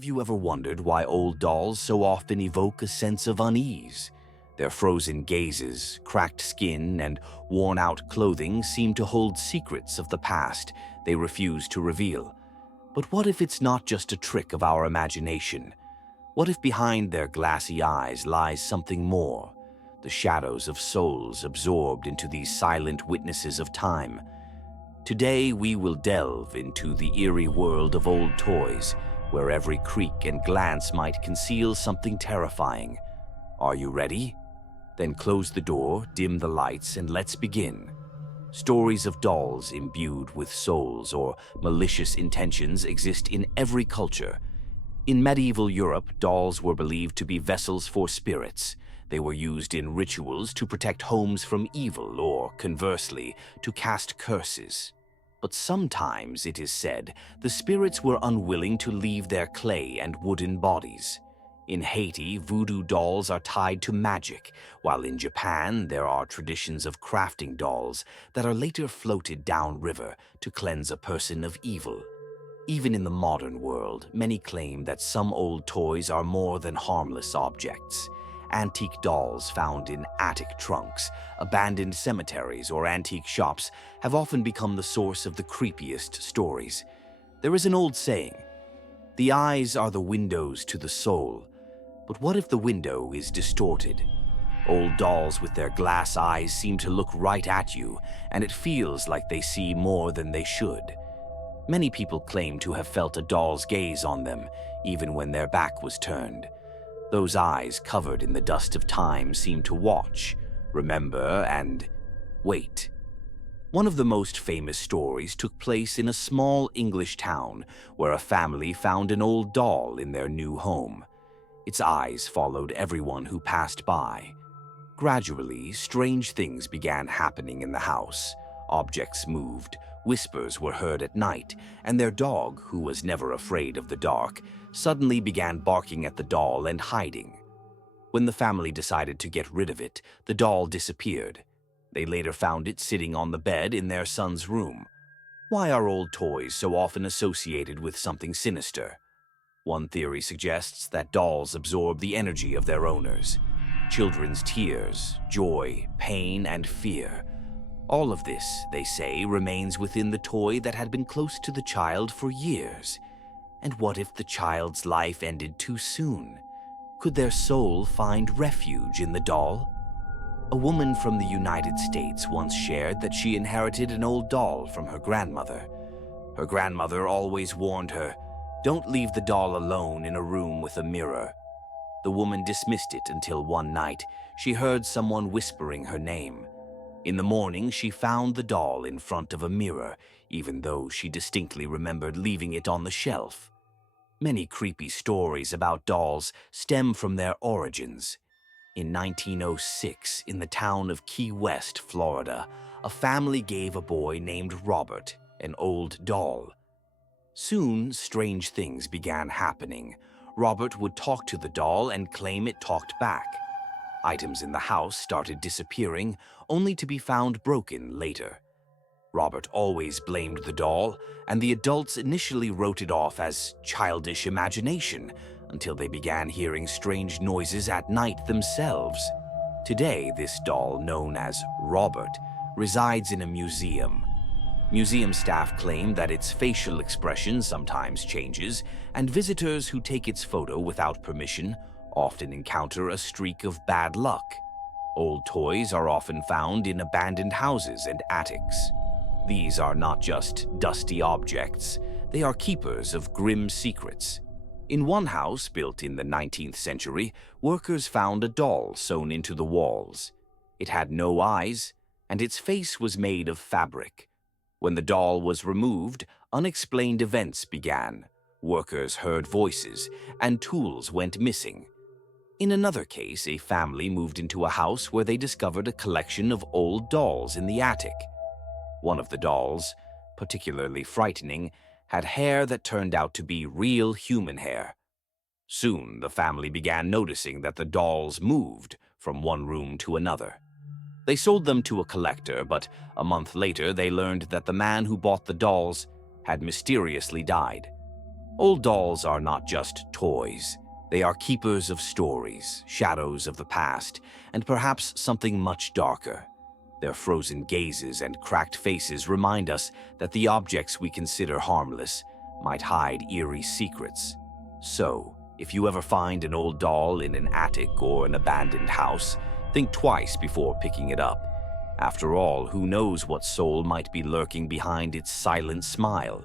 Have you ever wondered why old dolls so often evoke a sense of unease? Their frozen gazes, cracked skin, and worn-out clothing seem to hold secrets of the past they refuse to reveal. But what if it's not just a trick of our imagination? What if behind their glassy eyes lies something more? The shadows of souls absorbed into these silent witnesses of time. Today we will delve into the eerie world of old toys, where every creak and glance might conceal something terrifying. Are you ready? Then close the door, dim the lights, and let's begin. Stories of dolls imbued with souls or malicious intentions exist in every culture. In medieval Europe, dolls were believed to be vessels for spirits. They were used in rituals to protect homes from evil or, conversely, to cast curses. But sometimes, it is said, the spirits were unwilling to leave their clay and wooden bodies. In Haiti, voodoo dolls are tied to magic, while in Japan there are traditions of crafting dolls that are later floated downriver to cleanse a person of evil. Even in the modern world, many claim that some old toys are more than harmless objects. Antique dolls found in attic trunks, abandoned cemeteries, or antique shops have often become the source of the creepiest stories. There is an old saying, "The eyes are the windows to the soul." But what if the window is distorted? Old dolls with their glass eyes seem to look right at you, and it feels like they see more than they should. Many people claim to have felt a doll's gaze on them, even when their back was turned. Those eyes covered in the dust of time seem to watch, remember, and wait. One of the most famous stories took place in a small English town where a family found an old doll in their new home. Its eyes followed everyone who passed by. Gradually, strange things began happening in the house. Objects moved, whispers were heard at night, and their dog, who was never afraid of the dark, suddenly began barking at the doll and hiding. When the family decided to get rid of it, the doll disappeared. They later found it sitting on the bed in their son's room. Why are old toys so often associated with something sinister? One theory suggests that dolls absorb the energy of their owners. Children's tears, joy, pain, and fear. All of this, they say, remains within the toy that had been close to the child for years. And what if the child's life ended too soon? Could their soul find refuge in the doll? A woman from the United States once shared that she inherited an old doll from her grandmother. Her grandmother always warned her, "Don't leave the doll alone in a room with a mirror." The woman dismissed it until one night she heard someone whispering her name. In the morning, she found the doll in front of a mirror, even though she distinctly remembered leaving it on the shelf. Many creepy stories about dolls stem from their origins. In 1906, in the town of Key West, Florida, a family gave a boy named Robert an old doll. Soon, strange things began happening. Robert would talk to the doll and claim it talked back. Items in the house started disappearing, only to be found broken later. Robert always blamed the doll, and the adults initially wrote it off as childish imagination until they began hearing strange noises at night themselves. Today, this doll, known as Robert, resides in a museum. Museum staff claim that its facial expression sometimes changes, and visitors who take its photo without permission often encounter a streak of bad luck. Old toys are often found in abandoned houses and attics. These are not just dusty objects, they are keepers of grim secrets. In one house built in the 19th century, workers found a doll sewn into the walls. It had no eyes, and its face was made of fabric. When the doll was removed, unexplained events began. Workers heard voices, and tools went missing. In another case, a family moved into a house where they discovered a collection of old dolls in the attic. One of the dolls, particularly frightening, had hair that turned out to be real human hair. Soon, the family began noticing that the dolls moved from one room to another. They sold them to a collector, but a month later they learned that the man who bought the dolls had mysteriously died. Old dolls are not just toys. They are keepers of stories, shadows of the past, and perhaps something much darker. Their frozen gazes and cracked faces remind us that the objects we consider harmless might hide eerie secrets. So, if you ever find an old doll in an attic or an abandoned house, think twice before picking it up. After all, who knows what soul might be lurking behind its silent smile?